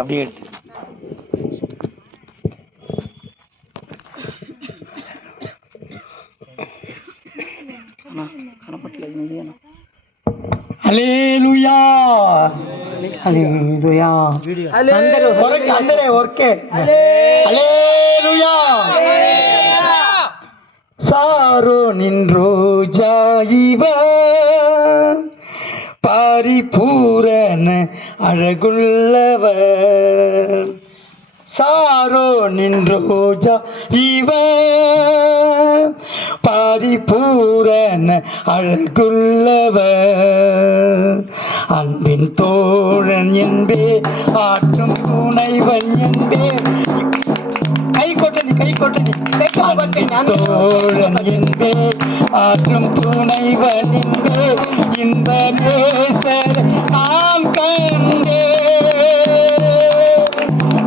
அப்படியே எடுத்து హల్లెలూయా హల్లెలూయా అందరూ ఓకే హల్లెలూయా சாரோனின் ரோஜா இவர் பரிபூரண அழகுள்ளவர் சாரோனின் ரோஜா இவர் பரிபூரண அழகுள்ளவர் அன்பின் தோழன் என்பே ஆற்றும் துணைவன் என்பே கை கொட்டணி தோழன் என்பே ஆற்றும் துணைவன் என்பே இன்ப நேசர் நாம் கண்டே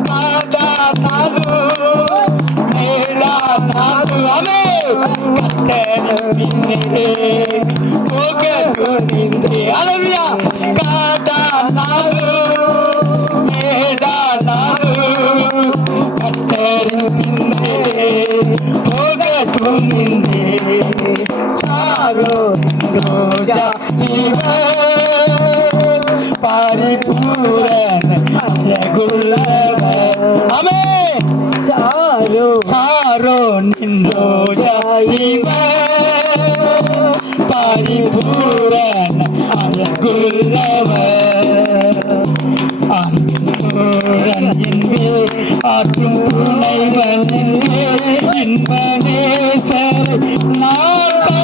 நாதா நாது மேலா நாது அமே கட்டணம் பின்னே போக துணிந்தே அலவியா காதா நாது மேலா நாது பரிபூரண சாரோ நின்றோஜா பரிபூரண அழகுள்ளவர் ஆற்றும் துணைவன் இன்பநேசர் நாட்டே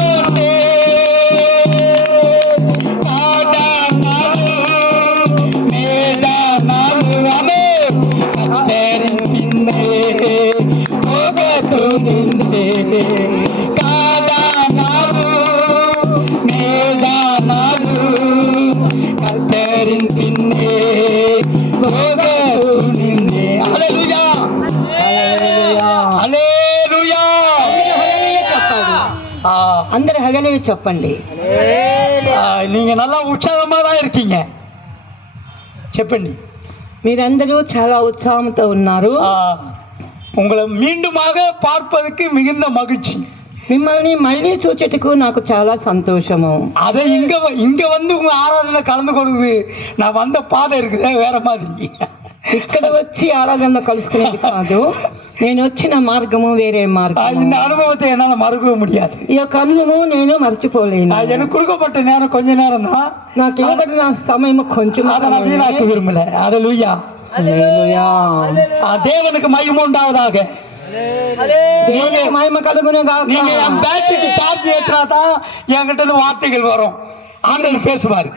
மேடா நாடு அமே கத்தரின் பின்னே போக துணிந்தே காடா நாடு மேடா நாடு கத்தரின் பின்னே போக துணிந்தே ஹல்லேலூயா హల్లెలూయా అందరూ హల్లెలూయా చెప్పండి. நீங்க நல்லா உற்சாகமா தான் இருக்கீங்க. చెప్పండి. మీరందరూ చాలా ఉత్సాహంతో ఉన్నారు. உங்களை மீண்டுமாக பார்ப்பதற்கு மிகுந்த மகிழ்ச்சி. మిమ్మల్ని మళ్ళీ చూచేటకు నాకు చాలా సంతోషము. அதை இங்க வந்து உங்க ஆராதனை கலந்து கொடுக்குது நான் வந்த பாதை இருக்குது வேற மாதிரி. ఇక్కడ వచ్చి ఆరాధన కలుసుకునేది కాదు, నేను వచ్చిన మార్గము వేరే మార్గం. இந்த அனுபவத்தை என்னால மறக்கவே முடியாது. ఈ యొక్క అనుభవం నేను మర్చిపోలేను. எனக்கு கொடுக்கப்பட்ட நேரம் கொஞ்ச நேரம் தான். నాకు ఇవ్వబడిన సమయం కొంచెం. அதை நான் வீணாக்க விரும்பல. ஹல்லேலூயா హల్లెలూయా. தேவனுக்கு மகிமை உண்டாவதாக. மகிமை கలుగును. நீங்க என் பேட்டரிக்கு சார்ஜ் ஏற்றினாதான் என்கிட்ட இருந்து வார்த்தைகள் வரும், ஆண்டவர் பேசுவார்.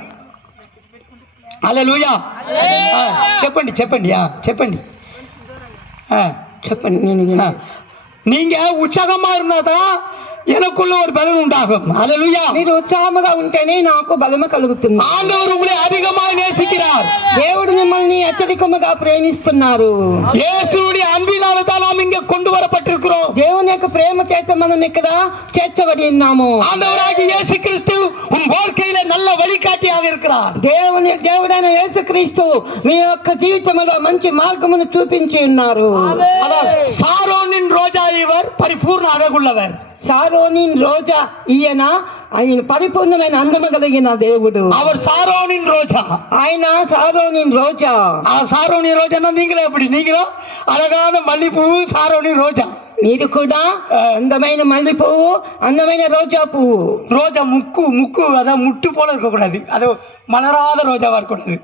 హల్లెలూయా చెప్పండి చెప్పండి நீங்க உற்சாகமா இருந்தாதான் எனக்குள்ள ஒரு பலம் உண்டாகும். ஹல்லேலூயா. మీరు ఉత్సాహంగా ఉంటేనే నాకు బలము కలుగుతుంది. ஆண்டவர் உங்களை அதிகமாக நேசிக்கிறார். దేవుడు మిమ్మల్ని అత్యధికముగా ప్రేమిస్తున్నారు. இயேசுவுடைய அன்பினால தான் நாம் இங்க கொண்டு வரப்பட்டிருக்கிறோம். దేవుని యొక్క ప్రేమ చేత మనం ఇక్కడ చేర్చబడి ఉన్నాము. ஆண்டவராகிய இயேசு கிறிஸ்து உன் வாழ்க்கையில நல்ல வழிகாட்டியாக இருக்கிறார். దేవుడైన యేసుక్రీస్తు మీ యొక్క జీవితంలో మంచి మార్గమును చూపించి ఉన్నారు. சாரோனின் ரோஜா இவர் பரிபூர்ண அழகுள்ளவர். சாரோனின் ரோஜா ఈయన పరిపూర్ణమైన అందము కలిగిన దేవుడు. அவர் சாரோனின் ரோஜா. ఆయన சாரோனின் ரோஜா. சாரோனின் ரோஜானா நீங்களே எப்படி? நீங்களும் அழகான மல்லிப்பூ சாரோனின் ரோஜா. మీరు కూడా అందమైన మల్లె పువ్వు, అందమైన రోజా పువ్వు. ரோஜா முக்கு அதான் முட்டு போல இருக்கக்கூடாது, அது மலராத ரோஜாவா இருக்கக்கூடாது.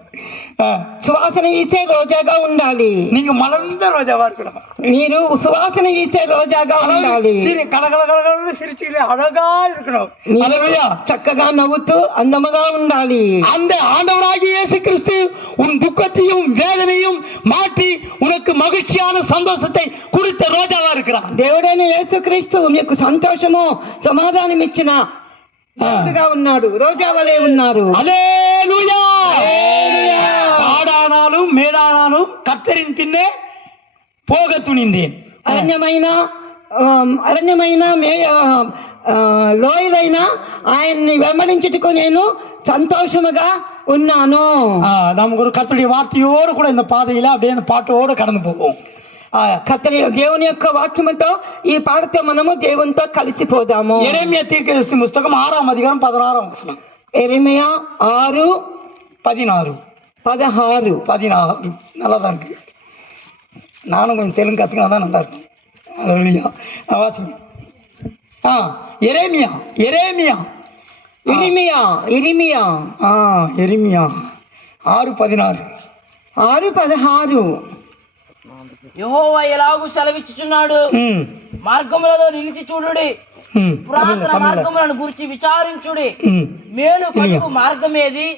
సువాసన వీసే రోజాగా ఉండాలి. நீங்க மலர்ந்த ரோஜாவா இருக்கணும். మీరు సువాసన వీసే రోజాగా ఉండాలి. கலகலகலகலன்னு சிரிச்சுக்கிட்டே அழகா இருக்கணும். చక్కగా నవ్వుతూ అందముగా ఉండాలి. அந்த ஆண்டவராகிய இயேசு கிறிஸ்து உன் துக்கத்தையும் வேதனையும் மாற்றி உனக்கு மகிழ்ச்சியான சந்தோஷத்தை கொடுத்த ரோஜாவா இருக்கிறார். దేవుడైన యేసుక్రీస్తు మీకు సంతోషము సమాధానం ఇచ్చిన ఉన్నాడు, రోజా వలె ఉన్నారు. ஹல்லேலூயா. காடானாலும் மேடானாலும் கர்த்தரின் பின்னே போக துணிந்தேன். అరణ్యమైన లోయలైనా ఆయన్ని వెంబడించుటకు నేను సంతోషముగా ఉన్నాను. நமக்கு ஒரு கர்த்தருடைய வார்த்தையோடு கூட இந்த பாதையில அப்படியே அந்த பாட்டோடு கடந்து போவோம். కర్తరి దేవుని యొక్క వాక్యముతో ఈ పాటతో మనము దేవునితో కలిసిపోదాము. எரேமியா தீர்க்கதரிசி புஸ்தகம் 6ஆம் அதிகாரம் 16ஆம் வசனம். எரேமியா 6:16 16 நல்லா தான் இருக்கு. நானும் கொஞ்சம் தெலுங்கு கற்றுக்கினா தான் நல்லா இருக்கும். அல்லேலூயா. வாசிங்க. எரேமியா எரேமியா இரிமியா இரிமியா எரேமியா 6:16 6:16 యెహోవా ఎలాగూ సెలవిచ్చుచున్నాడు, మార్గములలో నిలిచి చూడుడి, పురాతన మార్గములను గురించి విచారించుడి, మేలు కలుగు మార్గమేది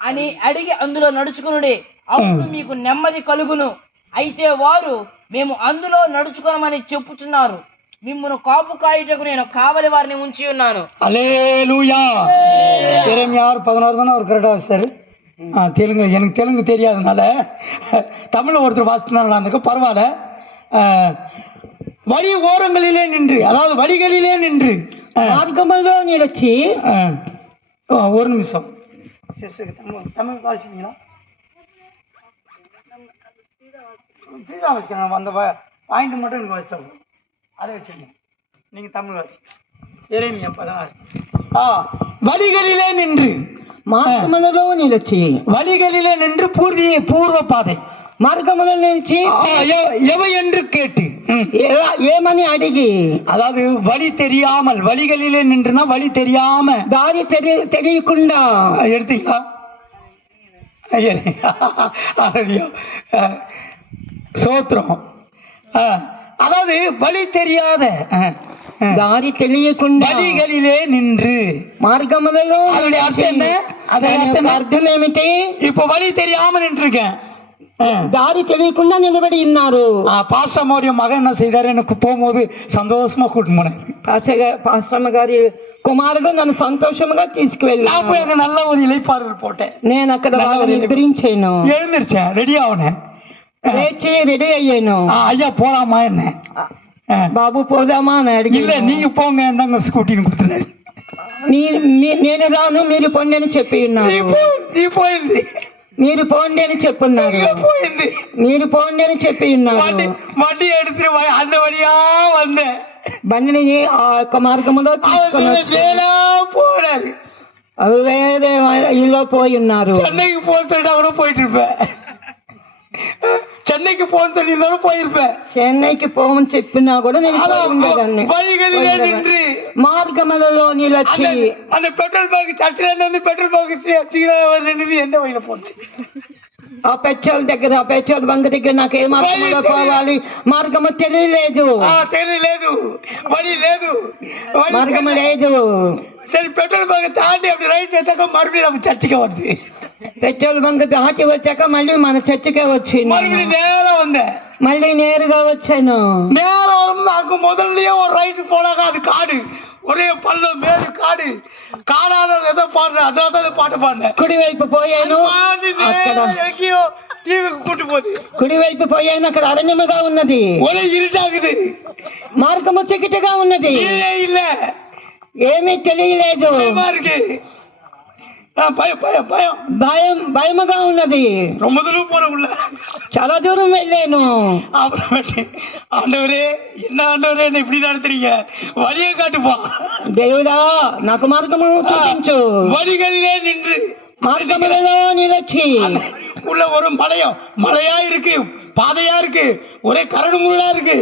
అని అడిగి అందులో నడుచుకునుడి, అప్పుడు మీకు నెమ్మది కలుగును. అయితే వారు మేము అందులో నడుచుకోమని చెప్పుచున్నారు, మిమ్మును కాపు కాయుటకు నేను కావలి వారిని ఉంచి ఉన్నాను. அல்லேலூயா. எரேமியா 6:16 தானே அவர் கரெக்டாக வச்சாரு. தெலுங்கு எனக்கு தெலுங்கு தெரியாதனால தமிழ் ஒருத்தர் வாசித்தா நல்லா இருந்திருக்கு. பரவாயில்ல. வழி ஓரங்களிலே நின்று, அதாவது வழிகளிலே நின்று మార్గములో నిలిచి. ஒரு நிமிஷம் தமிழ் வாசிங்களா? வாசிக்கணும். அந்த பாயிண்ட் மட்டும் எனக்கு வச்சா அதை வச்சுருங்க. நீங்கள் தமிழ் வாசி. எரேமியா 16 வழிகளிலே நின்று, మార్గములలో నిలిచి, வழிகளிலே நின்று பூர்வ பாதை మార్గములో నిలిచి எவை என்று கேட்டு ఏమని అడిగి, அதாவது வழி தெரியாமல், வழிகளிலே நின்றுனா வழி தெரியாம, దారి తెలియకుండా எடுத்தீங்களா? சோத்திரம். அதாவது வழி தெரியாத, దారి తెలియకుండా வழிகளிலே நின்று, మార్గములలో. அதனுடைய அர்த்தம் என்ன? అర్థం ఏమిటి? இப்போ வழி தெரியாம நின்றுருக்கேன், దారి తెలియకుండా నిలబడి ఉన్నారు. பாஸ்டமோடைய மகன் என்ன செய்தாரு, எனக்கு போகும்போது சந்தோஷமா கூட்டிட்டு போனேன். పాస్టమ్మ గారి కుమారుడు నన్ను సంతోషంగా తీసుకువెళ్ళి, போய் அங்க நல்ல ஒரு இலைப்பாறுதல் போட்டேன். నేను అక్కడ నిద్రించాను, எழுந்திருச்சேன், ரெடி ஆகினேன், లేచి రెడీ అయ్యాను. ஐயா போலாமா என்ன? బాబు పోదామా అని అడిగి, இல்ல நீங்க போங்க, என்னங்க ஸ்கூட்டின்னு கொடுத்துறாரு. నేను రాను, మీరు పొండి అని చెప్పి ఉన్నారు. நீ போయింది, మీరు పోండి అని చెప్పున్నారు, போయింది, మీరు పోండి అని చెప్పి ఉన్నారు. வண்டி எடுத்துட்டு அந்த வழியா வந்தேன், బండిని ఆ యొక్క మార్గంలో போறாரு. అవి వేరే ఇల్లు పోయి ఉన్నారు. சென்னைக்கு போக சொல்லிட்டு கூட போயிட்டு இருப்பேன், சென்னைக்கு போக சொல்லியிருந்தாலும் போயிருப்பேன். చెన్నైకి పోమని చెప్పినా కూడా నేను ఉండేదాన్ని. வழிகளிலே நின்று, మార్గములలో నిలిచి, அந்த பெட்ரோல் பங்க் சர்ச்சில் இருந்து பெட்ரோல் பங்க் நின்று எந்த வழியில போச்சு? ఆ పెట్రోల్ దగ్గర, ఆ పెట్రోల్ బంక్ దగ్గర నాకు ఏ మార్గంలో పోవాలి మార్గము తెలియలేదు, తెలియలేదు, వழி లేదు, మార్గము లేదు. சரி, பெட்ரோல் பங்க் தாண்டி அப்படி ரைட் எடுத்தாக்க மறுபடியும் நம்ம சர்ச்சுக்கு வருது. పెట్రోల్ బంక్ దాటి వచ్చాక మళ్ళీ మన చర్చికే వచ్చి மறுபடியும் நேரம் வந்தேன், మళ్ళీ నేరుగా వచ్చాను. நேரம் அங்க முதல்லயே ஒரு ரைட்டு போனாங்க, அது காடு, ஒரே பள்ளம், மேடு, காடு, காடான எதை பாடுறேன், அதனால பாட்டு பாடுறேன். కుడివైపు పోయాను, అక్కడ எங்கேயோ தீவுக்கு கூட்டு போகுது. కుడివైపు పోయాను, అక్కడ అరణ్యముగా ఉన్నది, ஒரே இருட்டாகுது, మార్గము చీకటిగా ఉన్నది, இல்ல ఏమీ తెలియలేదు, இருக்கு, భయముగా ఉన్నది. ரொம்ப தூரம் போன உள்ள, చాలా దూరం వెళ్ళాను. அப்புறமேட்டு ஆண்டவரே, என்ன ஆண்டவரே என்ன இப்படி நடத்துறீங்க, வழியை காட்டுப்பா, దేవుడా నాకు మార్గము చూపించు. வழிகளிலே நின்று, మార్గములలో నిలిచి, உள்ள ஒரு மலையா இருக்கு, பாதையா இருக்கு, ஒரே கரடு முள்ளா இருக்கு,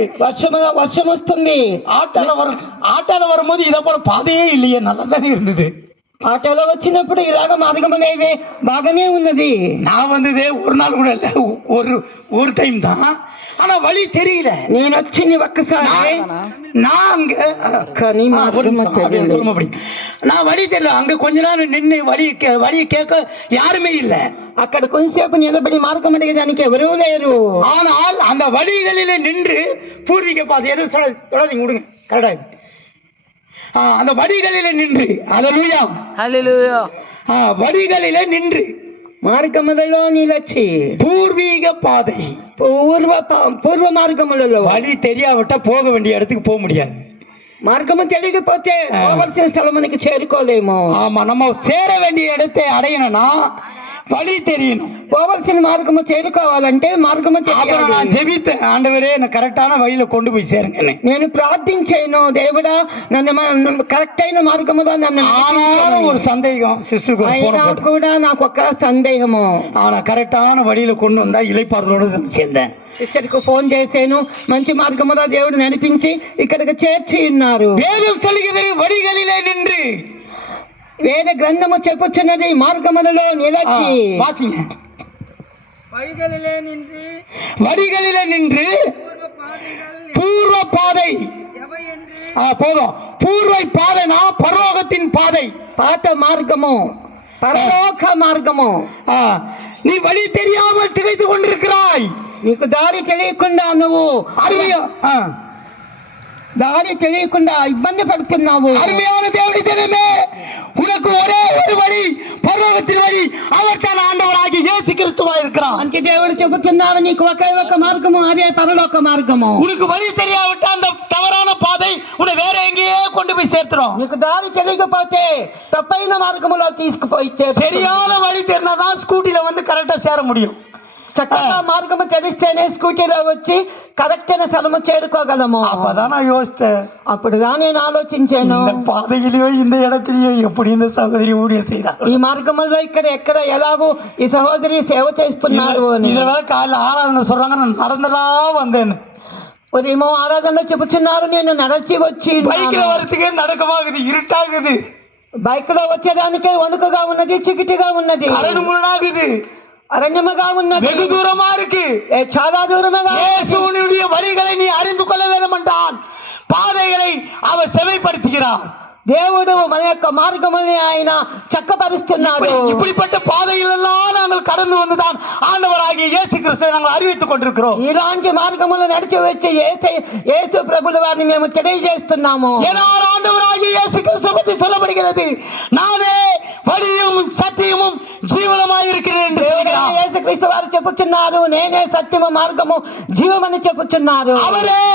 వర్షం వస్తుంది. ஆட்டால வரும்போது இதை போல பாதையே இல்லையே, நல்லா தானே இருந்தது. ఆటోలో వచ్చినప్పుడు ఇలాగ మార్గం అనేది బాగానే ఉన్నది. நான் வந்ததே ஒரு நாள் கூட இல்ல, ஒரு டைம் தான், ஆனா வழி தெரியல. నేను వచ్చింది ఒక్కసారి, நான் அங்க కానీ நான் வழி தெரியல, அங்க கொஞ்ச நேரம் நின்று வழியை கேட்க யாருமே இல்ல, అక్కడ కొంచెంసేపు నిలబడి మార్గం అడిగేదానికి ఎవరూ లేరు. ஆனால் அந்த வழிகளிலே நின்று பூர்வீக பாதை எதுவும் சொல்லாதீங்க, விடுங்க, கரெக்டா. அந்த வழிகளிலே நின்று, அல்லேலூயா హల్లెలూయా, வழிகளிலே நின்று, మార్గములలో నిలిచి, பூர்வீக பாதை, పూర్వ మార్గములలో, வழி தெரியாவிட்டா போக வேண்டிய இடத்துக்கு போக முடியாது. మార్గము తెలియకపోతే పోవలసిన స్థలమునికి చేరుకోలేము. ஆமா, நம்ம சேர வேண்டிய இடத்தை அடையணும்னா வழி தெரியணும். పోవలసిన మార్గము చేరుకోవాలంటే మార్గము அப்புறம் తెలియాలి. நான் ஜெபித்தேன், ஆண்டவரே என்ன கரெக்டான வழியில கொண்டு போய் சேருங்கன்னு. నేను ప్రార్థించాను, దేవుడా నన్ను కరెక్ట్ అయిన మార్గములో నన్ను ஆனாலும் ஒரு சந்தேகம், சிஸ்டருக்கு ஒரு అయినా போன போட்டு. కూడా నాకు ఒక సందేహము. ஆனா கரெக்டான வழியில கொண்டு வந்தா இளைப்பாறுதலோடு சேர்ந்தேன். సిస్టర్కు ఫోన్ చేశాను, మంచి మార్గములో దేవుడు నడిపించి ఇక్కడికి చేర్చి ఉన్నారు. வேதம் சொல்லுகிறது வழிகளிலே நின்று. వేద గ్రంథము చెప్పుచున్నది మార్గములలో నిలచి. வாசிங்க. வழிகளிலே நின்று பூர்வ பாதை. போதும். பூர்வ பாதைனா பரலோகத்தின் பாதை. పాత మార్గము పరలోక మార్గము. நீ வழி தெரியாமல் திகைத்து கொண்டிருக்கிறாய். నీకు దారి తెలియకుండా నువ్వు దారి తెలియకుండా ఇబ్బంది పడుతున్నావు. அருமையான தேவனுடைய ஜனமே, உனக்கு ஒரே ஒரு வழி, பரலோகத்தின் வழி. அவர் தான் ஆண்டவராகிய இயேசு கிறிஸ்துவா இருக்கிறார். అంటే దేవుడు చెబుతున్నావు నీకు ఒకే ఒక మార్గము, అదే పరలోక మార్గము. உனக்கு வழி தெரியாவிட்டா அந்த தவறான பாதை உன்னை வேற எங்கேயே கொண்டு போய் சேர்த்துரும். నీకు దారి తెలియకపోతే తప్పైన మార్గములో తీసుకుపోయి சரியான வழி தெரிஞ்சாதான் ஸ்கூட்டில வந்து கரெக்டா சேர முடியும். చక్కగా మార్గము తెలిస్తేనే స్కూటీలో వచ్చి కరెక్ట్ అయిన స్థలము చేరుకోగలము. அப்பதான் நான் யோசித்தேன், అప్పుడుగా నేను ఆలోచించాను, இந்த பாதையிலயோ இந்த இடத்திலயோ எப்படி இந்த சகோதரி ஊழியம் செய்தார். ఈ మార్గములో ఇక్కడ ఎక్కడ ఎలాగో ఈ సహోదరి సేవ చేస్తున్నారు అని. இதுல காலைல ஆராதனை சொல்றாங்க, நான் நடந்ததா வந்தேன். ఉదయం ఆరాధనలో చెబుతున్నారు, నేను నడిచి వచ్చి பைக்ல வரதுக்கே நடக்கமாகுது, இருட்டாகுது. బైక్ లో వచ్చేదానికే వణుకుగా ఉన్నది, చికిటిగా ఉన్నది, அரணுமுழாகுது, అరణ్యముగా ఉన్నది, வெகு தூரமா இருக்கு. చాలా దూరముగా. இயேசுவினுடைய வழிகளை நீ அறிந்து கொள்ள வேண்டும் என்றால் பாதைகளை அவர் செவைப்படுத்துகிறார். దేవుడు మన యొక్క మార్గముని ఆయన చక్కపరుస్తున్నాడు. இப்படிப்பட்ட பாதைகள் எல்லாம் நாங்கள் கடந்து வந்துதான் ஆண்டவராகிய இயேசு கிறிஸ்துவை நாங்கள் அறிவித்துக் கொண்டிருக்கிறோம். ఇలాంటి మార్గములు నడిచి వచ్చి యేసు ప్రభుల వారిని మేము తెలియజేస్తున్నాము. ஏனால் ஆண்டவராகிய இயேசு கிறிஸ்து பற்றி சொல்லப்படுகிறது, நானே வழியும் சத்தியமும் ஜீவனமாய் இருக்கிறேன் என்று சொல்கிறார். యేసు క్రీస్తు వారు చెప్పుచున్నారు, నేనే సత్యము మార్గము జీవమని చెప్పుచున్నారు. அவரே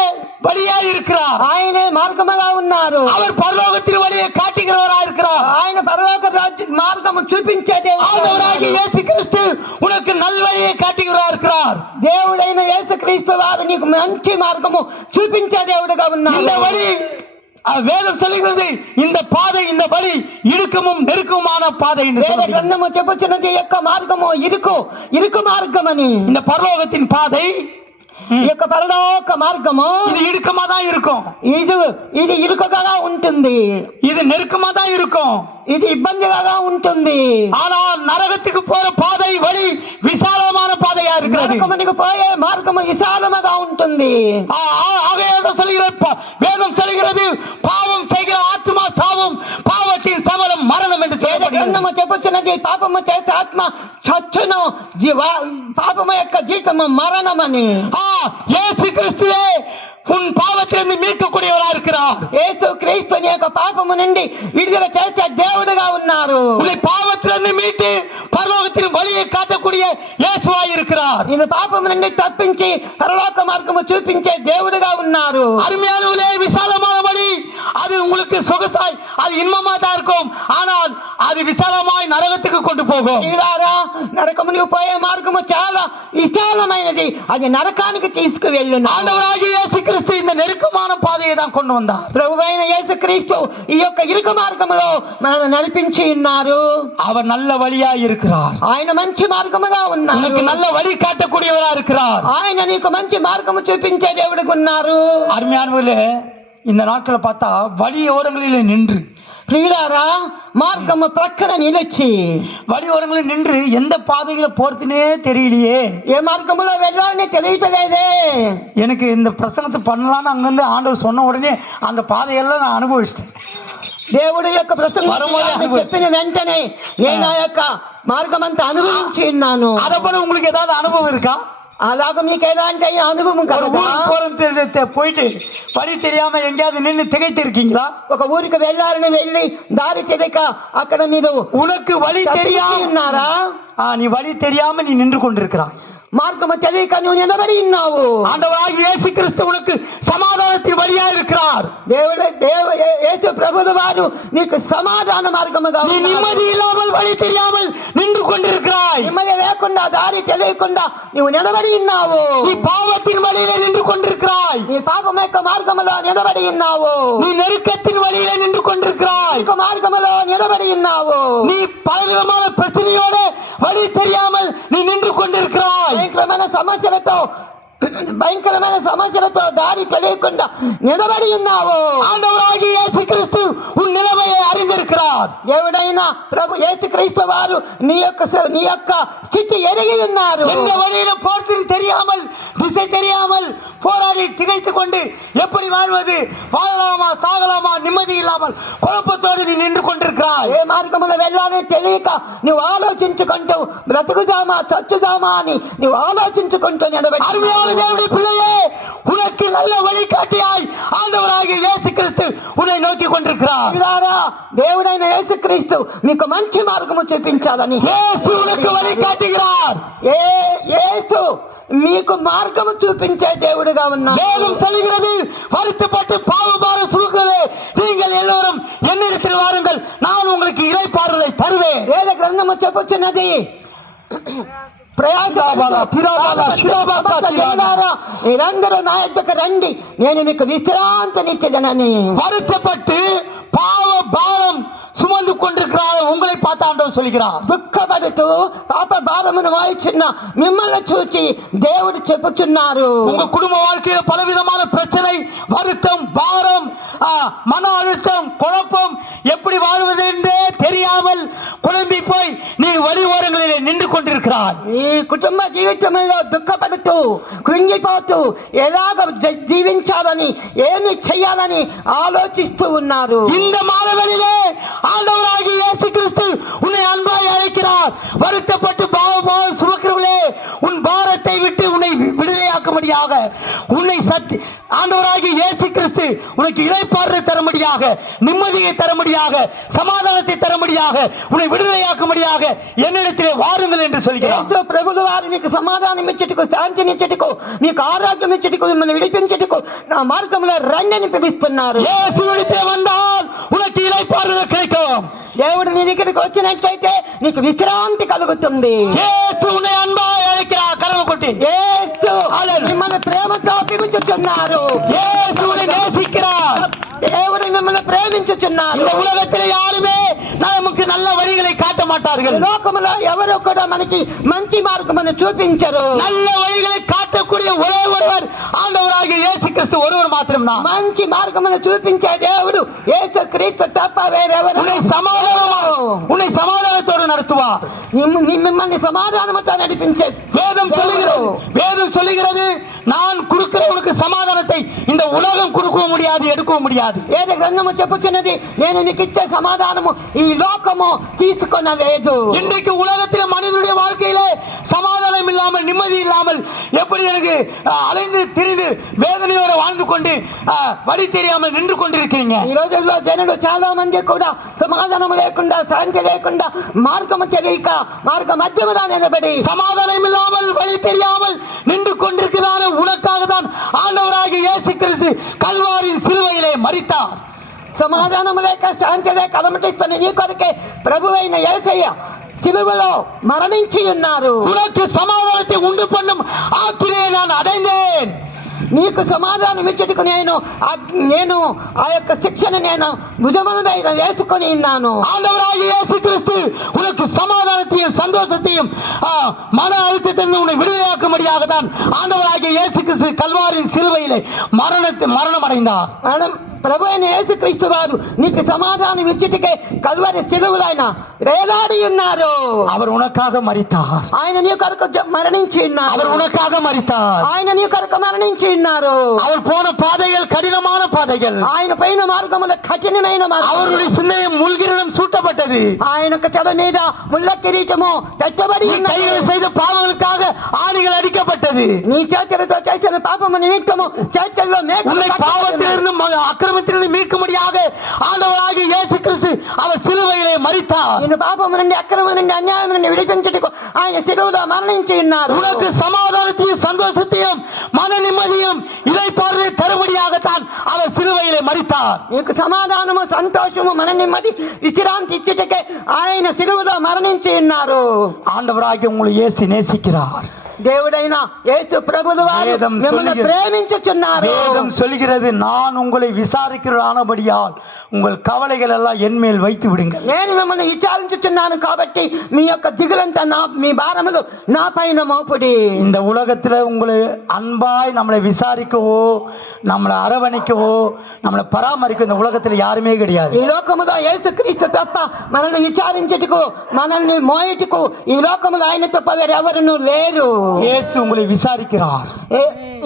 வழியாய் இருக்கிறார். ఆయనే మార్గముగా ఉన్నారు. அவர் பரலோகத்தின் வழியை காட்டுகிறவராய் இருக்கிறார். ఆయన పరలోక రాజ్య మార్గము చూపించే ஆண்டவராகிய இயேசு கிறிஸ்து உனக்கு நல்வழியை காட்டுகிறவராய் இருக்கிறார். దేవుడైన యేసు క్రీస్తు వారు నీకు మంచి మార్గము చూపించే దేవుడుగా ఉన్నారు. இந்த வழி வேதம் சொல்லுகிறது, இந்த பாதை, இந்த வழி இடுக்கமும் நெருக்கமான பாதை என்று சொல்லுகிறது. గ్రంథము చెప్పుచున్నది యొక్క మార్గము ఇరుకు మార్గమని. இந்த பரலோகத்தின் பாதை, ఈ యొక్క పరలోక మార్గము இது இடுக்கமா தான் இருக்கும், ఇది ఇరుకగా ఉంటుంది, இது நெருக்கமா தான் இருக்கும், ఇది ఇబ్బందిగా ఉంటుంది. ஆனால் நரகத்துக்கு போற பாதை வழி விசாலமான பாதையா இருக்கிறது. నరకమునికి పోయే మార్గము విశాలముగా ఉంటుంది. ஆகையால் சொல்கிறது, வேதம் சொல்கிறது, பாவம் செய்கிற ஆத்மா சாவும், பாவத்தின் சம்பளம் மரணம் என்று గ్రంథము చెప్పుచున్నది, పాపము చేసే ఆత్మ చచ్చును, పాపము యొక్క జీతము మరణమని. இயேசு கிறிஸ்துவே உன் பாவத்திலிருந்து மீட்கக்கூடியவராக இருக்கிறார். యేసు క్రీస్తు నీ యొక్క పాపము నుండి విడుదల చేసే దేవుడుగా ఉన్నారు. உன்னை பாவத்திலிருந்து மீட்டு பரலோகத்தின் வழியை காட்டக்கூடிய இயேசுவாய் இருக்கிறார். இந்த பாపము నుండి తప్పించి పరలోక మార్గము చూపించే దేవుడుగా ఉన్నారు. அருமையானவர்களே, விசாலமான வழி அது உங்களுக்கு சொகசாய், அது இன்பமா தான் இருக்கும், ஆனால் அது விசாலமாய் நரகத்துக்கு கொண்டு போகும். నరకమునికి పోయే మార్గము చాలా విశాలమైనది, అది నరకానికి తీసుకువెళ్ళును. ஆண்டவராகிய இயேசு கிறிஸ்து இந்த நெருக்கமான பாதையை தான் கொண்டு வந்தார். ప్రభువైన యేసు క్రీస్తు ఈ యొక్క ఇరుకు మార్గములో మనల్ని నడిపించి ఉన్నారు. அவர் நல்ல வழியாய் இருக்கிறார். ఆయన మంచి మార్గముగా ఉన్నారు. உனக்கு நல்ல வழி காட்டக்கூடியவராக இருக்கிறார். ఆయన నీకు మంచి మార్గము చూపించే దేవుడిగా ఉన్నారు. அருமையானவர்களே, இந்த நாட்களை பார்த்தா வழியோரங்களிலே நின்று, ప్రియులారా, మార్గము ప్రక్కన నిలిచి, வழியோரங்களில் நின்று எந்த பாதையில போறதுனே தெரியலையே, ఏ మార్గములో వెళ్ళాలని తెలియటలేదే. எனக்கு இந்த பிரசங்கத்தை பண்ணலான்னு அங்கிருந்து ஆண்டவர் சொன்ன உடனே அந்த பாதையெல்லாம் நான் அனுபவிச்சிட்டேன். దేవుడి యొక్క ప్రసంగం చెప్పిన వెంటనే నేను ఆ యొక్క మార్గం అంతా అనుభవించి ఉన్నాను. அதை போல உங்களுக்கு ஏதாவது அனுபவம் இருக்கா? అలాగ మీకు ఎలాంటి అనుభవం போயிட்டு வழி தெரியாம எங்கேயாவது நின்று திகைத்து இருக்கீங்களா? ఒక ఊరికి వెళ్ళాలని వెళ్ళి దారి తెలియక అక్కడ మీరు உனக்கு வழி தெரியாம ఉన్నారా? நீ வழி தெரியாம நீ நின்று கொண்டிருக்கிறாய். మార్గము తెలియక నువ్వు నిలబడి ఉన్నావు. ஆண்டவராகிய இயேசு கிறிஸ்து உனக்கு சமாதானத்தின் வழியா இருக்கிறார். యేసు ప్రభువు వారు నీకు సమాధాన మార్గముగా நீ நிம்மதி இல்லாமல் வழி தெரியாமல் நின்று கொண்டிருக்கிறாய். నెమ్మది లేకుండా దారి తెలియకుండా నువ్వు నిలబడి ఉన్నావు. நீ பாவத்தின் வழியிலே நின்று கொண்டிருக்கிறாய். నీ పాపం యొక్క మార్గములో నిలబడి ఉన్నావు. நீ நெருக்கத்தின் வழியிலே நின்று கொண்டிருக்கிறாய். మార్గములో నిలబడి ఉన్నావు. நீ பலவிதமான பிரச்சனையோடு வழி தெரியாமல் நீ நின்று கொண்டிருக்கிறாய். భయంకరమైన సమస్యలతో దారి తెలియకుండా నిలబడి ఉన్నావు. ஆண்டவராகிய இயேசு கிறிஸ்து உன் நிலைமையை அறிந்திருக்கிறார். దేవుడైన ప్రభు యేసుక్రీస్తు వారు నీ యొక్క స్థితి ఎరిగి ఉన్నారు. எந்த வழியில போறது தெரியாமல் திசை தெரியாமல் போராடி திகைத்துக் கொண்டு எப்படி வாழ்வது, வாழலாமா சாகலாமா நிம்மதி இல்லாமல் குழப்பத்தோடு நீ நின்று கொண்டிருக்கிறாய். ఏ మార్గములో వెళ్ళాలని తెలియక నువ్వు ఆలోచించుకుంటూ బ్రతుకుదామా చచ్చుదామా అని నువ్వు ఆలోచించుకుంటూ నిలబడి அருமையான தேவனுடைய பிள்ளையே, உனக்கு நல்ல வழிகாட்டியாய் ஆண்டவராகிய இயேசு கிறிஸ்து உன்னை நோக்கி கொண்டிருக்கிறார். దేవుడైన యేసుక్రీస్తు మీకు మంచి మార్గము చూపించాలని இயேசு உனக்கு வழிகாட்டுகிறார். యేసు మీకు మార్గము చూపించే దేవుడుగా ఉన్నాడు. வேதம் சொல்கிறது, வருத்தப்பட்டு பாவபார சுமக்கிறே நீங்கள் எல்லோரும் என்னிடத்தில் வாருங்கள், நான் உங்களுக்கு இளைப்பாறுதலை தருவேன். వేద గ్రంథము చెప్పుచున్నది, మీరందరూ నా యొద్దకు రండి, నేను మీకు విశ్రాంతినిచ్చేదనని. வருத்தப்பட்டு பாவ பாரம் சுமந்து கொண்டிருக்கிறார் உங்களை பார்த்து ஆண்டவர் சொல்கிறார். దుఃఖపడుతూ పాప భారమును వాయిచున్న మిమ్మల్ని చూచి దేవుడు చెప్పుచున్నారు. உங்க குடும்ப வாழ்க்கையில பலவிதமான பிரச்சனை, வருத்தம், பாரம், மன அழுத்தம், குழப்பம், எப்படி வாழ்வது என்றே தெரியாமல் குழம்பி போய் நீ வழி ஓரங்களிலே நின்று கொண்டிருக்கிறார். ఈ కుటుంబ జీవితంలో దుఃఖపడుతూ కృంగిపోతూ ఎలాగ జీవించాలని ఏమి చెయ్యాలని ఆలోచిస్తూ ఉన్నారు. இந்த மாதங்களிலே ஆண்டவராகிய இயேசு கிறிஸ்து உன்னை அன்பாய் அழைக்கிறார். வருத்தப்பட்டு பாவம் சுமக்கிறவர்களே, உன் பாரத்தை விட்டு உன்னை விடுதலையாக்கும்படியாக உன்னை ஆண்டவராகிய இயேசு கிறிஸ்து உனக்கு இளைப்பாறுதலை தரும்படியாக, நிம்மதியை தரும்படியாக, சமாதானத்தை தரும்படியாக, உன்னை விடுதலையாக்கும்படியாக என்னிடத்திலே வாருங்கள் என்று சொல்கிறார். ప్రభువు వారు నీకు సమాధానం ఇచ్చుటకు, శాంతినిచ్చుటకు, నీకు ఆరోగ్యం ఇచ్చుటకు, మిమ్మల్ని విడిపించుటకు నా మార్గంలో రండి అని పిలుస్తున్నారు. இயேசுவிடத்திலே வந்தால் உனக்கு இளைப்பாறுதல் கிடைக்கும். దేవుడు నీ దగ్గరికి వచ్చినట్లయితే నీకు విశ్రాంతి కలుగుతుంది. இயேசு உன்னை அன்பாய் அழைக்கிறார். கரவு கொட்டி యేసు మిమ్మల్ని ప్రేమతో పిలుచుచున్నారు. இயேசு உன்னை நேசிக்கிறார். దేవుడు మిమ్మల్ని ప్రేమించుచున్నారు. இந்த உலகத்திலே யாருமே நமக்கு நல்ல வழிகளை காட்ட மாட்டார்கள். లోకములో ఎవరు కూడా మనకి మంచి మార్గమును చూపించరు. நல்ல வழிகளை காட்டக்கூடிய ஒரே ஒருவர் ஆண்டவராகிய இயேசு கிறிஸ்து ஒருவர் மாத்திரம்தான். మంచి మార్గమును చూపించే దేవుడు యేసు క్రీస్తు తప్ప వేరెవరు. உன்னை சமாதானத்தோடு நடத்துவார். మిమ్మల్ని సమాధానముతో నడిపించే வேதம் சொல்லுகிறது, நான் கொடுக்கிற உனக்கு சமாதானத்தை இந்த உலகம் கொடுக்கவும் முடியாது, எடுக்கவும் முடியாது. వేద గ్రంథము చెప్పుచున్నది, నేను మీకు ఇచ్చే సమాధానము ఈ లోకము తీసుకొనలేదు. இன்றைக்கு உலகத்தில் மனிதனுடைய வாழ்க்கையிலே சமாதானம் இல்லாமல், நிம்மதி இல்லாமல், எப்படி எனக்கு அலைந்து திரிந்து வேதனையோடு வாழ்ந்து கொண்டு வழி தெரியாமல் நின்று கொண்டிருக்கீங்க. ఈ రోజుల్లో జనులు చాలా మంది కూడా సమాధానం లేకుండా, శాంతి లేకుండా, మార్గము తెలియక మార్గ మధ్యముగా నిలబడి சமாதானம் இல்லாமல் வழி தெரியாமல் நின்று கொண்டிருக்கிறார். உனக்காக தான் ஆண்டவராகிய இயேசு கிறிஸ்து கல்வாரியின் சிலுவையிலே மரித்தார். సమాధానము లేక, శాంతి లేక అలమటిస్తున్న నీ కొరకే ప్రభువైన యేసయ్య సిలువలో మరణించి ఉన్నారు. உனக்கு சமாதானத்தை உண்டு பண்ணும் ஆக்கினை நான் அடைந்தேன். నీకు సమాధానం ఇచ్చుటకు నేను ఆ యొక్క శిక్షను నేను భుజముల మీద వేసుకొని ఉన్నాను. ஆண்டவராகிய இயேசு கிறிஸ்து உனக்கு சமாதானத்தையும் சந்தோஷத்தையும் மன அழுத்தத்திலிருந்து உன்னை விடுதலையாக்கும்படியாக தான் ஆண்டவராகிய இயேசு கிறிஸ்து கல்வாரியின் சிலுவையிலே மரணம் அடைந்தார். ప్రభు అయిన యేసుక్రీస్తు వారు నీకు సమాధానం ఇచ్చుటకే కల్వరి సిలువలో ఆయన వేలాడి ఉన్నారు. அவர் உனக்காக மரித்தார். ఆయన నీ కొరకు మరణించి ఉన్నారు. அவர் உனக்காக மரித்தார். ఆయన నీ కొరకు మరణించి ఉన్నారు. அவர் போன பாதைகள் கடினமான பாதைகள். ఆయన పైన మార్గముల కఠినమైన మార్గం. அவருடைய சிந்தையை முள்கிரீடம் சூட்டப்பட்டது. ఆయనకు తల మీద ముళ్ళ కిరీటము పెట్టబడి ఉన్నది. கைகள் செய்த பாவங்களுக்காக ஆணிகள் அடிக்கப்பட்டது. నీ చేతులతో చేసిన పాపము నిమిత్తము చేతుల్లో మేకులు பாவத்திலிருந்து அக்கிரமத்திலிருந்து மீட்கும்படியாக ஆண்டவராகிய இயேசு கிறிஸ்து அவர் சிலுவையிலே மரித்தார். నిన్ను పాపము నుండి అక్రమం నుండి అన్యాయం నుండి విడిపించుటకు ఆయన శిలువలో మరణించి ఉన్నారు. உனக்கு சமாதானத்தையும் சந்தோஷத்தையும் மன நிம்மதியும் இளைப்பாறுதலை தரும்படியாகத்தான் அவர் சிலுவையிலே மரித்தார். నీకు సమాధానము సంతోషము మన నెమ్మది విశ్రాంతి ఇచ్చుటకే ఆయన శిలువలో మరణించి ఉన్నారు. ஆண்டவராகிய உங்களை இயேசு நேசிக்கிறார். దేవుడైన యేసు ప్రభువు వారు వేదం మిమ్మల్ని சொல்லுகிறது. ప్రేమించుచున్నారు. வேதம் சொல்கிறது, நான் உங்களை விசாரிக்கிறதானபடியால் உங்கள் கவலைகள் எல்லாம் என் மேல் வைத்து விடுங்கள். నేను మిమ్మల్ని విచారించుచున్నాను కాబట్టి మీ యొక్క దిగులంతా మీ భారములు నా పైన మోపుడి. இந்த உலகத்துல உங்களை அன்பாய் நம்மளை விசாரிக்கவோ நம்மளை அரவணைக்கவோ நம்மளை பராமரிக்க இந்த உலகத்துல யாருமே கிடையாது. ఈ లోకములో యేసుక్రీస్తు తప్ప మనల్ని విచారించుటకు మనల్ని మోయుటకు ఈ లోకములో ఆయన తప్ప వేరెవరును లేరు. இயேசு உங்களை விசாரிக்கிறார்.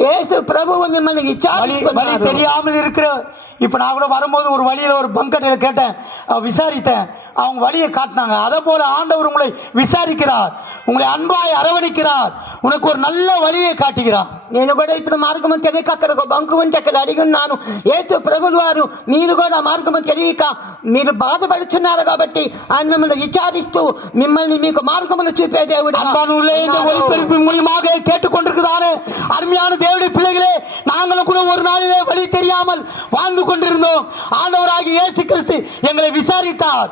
యేసు ప్రభువు మిమ్మల్ని வழி విచారిస్తున్నారు. தெரியாமல் இருக்கிற இப்ப நான் கூட வரும்போது ஒரு வழியில ஒரு பங்கட்டையில கேட்டேன், விசாரித்தேன், அவங்க வழியை காட்டினாங்க. அதே போல ஆண்டவர் உங்களை விசாரிக்கிறார், உங்களை அன்பாய் அரவணைக்கிறார், உனக்கு ஒரு நல்ல வழியை காட்டுகிறார். నేను కూడా ఇప్పుడు మార్గము తెలియక అక్కడ ఒక బంకు ఉంటే అక్కడ అడిగి ఉన్నాను. యేసు ప్రభువు వారు మీరు కూడా మార్గము తెలియక మీరు బాధపడుచున్నారు కాబట్టి ఆయన మిమ్మల్ని విచారిస్తూ మిమ్మల్ని మీకు మార్గమును చూపే దేవుడు. அன்பானுள்ளே இந்த ஒளிபரப்பின் மூலமாக கேட்டுக்கொண்டிருக்கிறாரு அருமையான தேவனுடைய பிள்ளைகளே, நாங்களும் கூட ஒரு நாளிலே வழி தெரியாமல் வாழ்ந்து கொண்டிருந்தோம். ஆண்டவராகிய இயேசு கிறிஸ்து எங்களை விசாரித்தார்.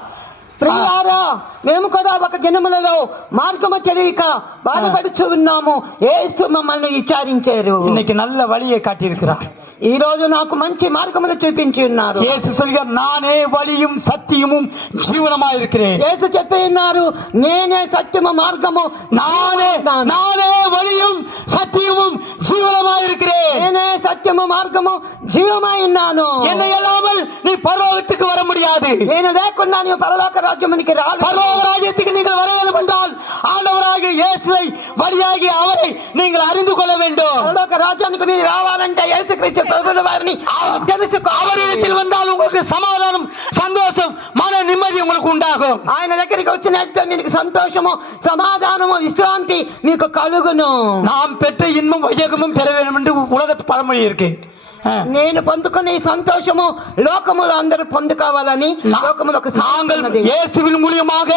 ప్రియులారా, మేము కూడా ఒక జనములలో మార్గము తెలియక బాధపడుచు ఉన్నాము. యేసు మమ్మల్ని విచారించారు. இன்னைக்கு நல்ல வழியை காட்டியிருக்கிறார். ఈ రోజు నాకు మంచి మార్గమును చూపించి ఉన్నారు. இயேசு சொல்கிறார், நானே வழியும் சத்தியமும் ஜீவனமாய் இருக்கிறேன். యేసు చెప్పి ఉన్నారు, నేనే సత్యము మార్గము நானே வழியும் சத்தியமும் ஜீவனமாய் இருக்கிறேன். నేనే సత్యము మార్గము జీవమై ఉన్నాను. என்னை இல்லாமல் நீ பரலோகத்துக்கு வர முடியாது. నేను లేకుండా నీవు పరలోక రాజ్యమునికి రాలేవు. பரலோக ராஜ்யத்துக்கு நீங்கள் வர வேண்டும் என்றால் ஆண்டவராகிய இயேசுவை வழியாகி அவரை நீங்கள் அறிந்து கொள்ள வேண்டும். పరలోక రాజ్యానికి మీరు రావాలంటే యేసుక్రీస్తు ప్రభువు వారిని తెలుసుకో. அவரிடத்தில் வந்தால் உங்களுக்கு சமாதானம், சந்தோஷம், மன நிம்மதி உங்களுக்கு உண்டாகும். ఆయన దగ్గరికి వచ్చినట్టు మీకు సంతోషము, సమాధానము, విశ్రాంతి మీకు కలుగును. நாம் பெற்ற இன்பம் வையகமும் பெற வேண்டும் என்று உலகத்து பழமொழி இருக்கு. నేను పొందుకునే సంతోషము లోకములో అందరూ పొందుకోవాలని లోకములో ఒక நாங்கள் இயேசுவின் மூலியமாக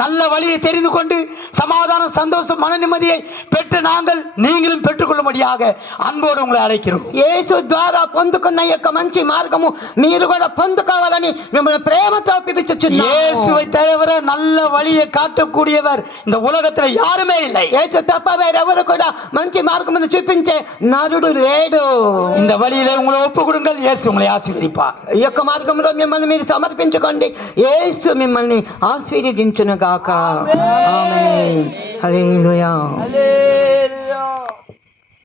நல்ல வழியை தெரிந்து கொண்டு சமாதானம், சந்தோஷம், மன நிம்மதியை பெற்று நாங்கள் நீங்களும் பெற்றுக்கொள்ளும்படியாக அன்போடு உங்களை அழைக்கிறோம். యేసు ద్వారా పొందుకున్న యొక్క మంచి మార్గము మీరు కూడా పొందుకోవాలని మిమ్మల్ని ప్రేమతో పిలుచుచున్నాము. இயேசுவை தவிர நல்ல வழியை காட்டக்கூடியவர் இந்த உலகத்துல யாருமே இல்லை. యేసు తప్ప వేరెవరు కూడా మంచి మార్గమును చూపించే నరుడు లేడు. இந்த வழியில உங்களை ஒப்பு கொடுங்கள், இயேசு உங்களை ஆசீர்வதிப்பார். ఈ యొక్క మార్గంలో మిమ్మల్ని మీరు సమర్పించుకోండి. యేసు మిమ్మల్ని ఆశీర్వదించును గాక. ఆమేన్. హల్లెలూయా.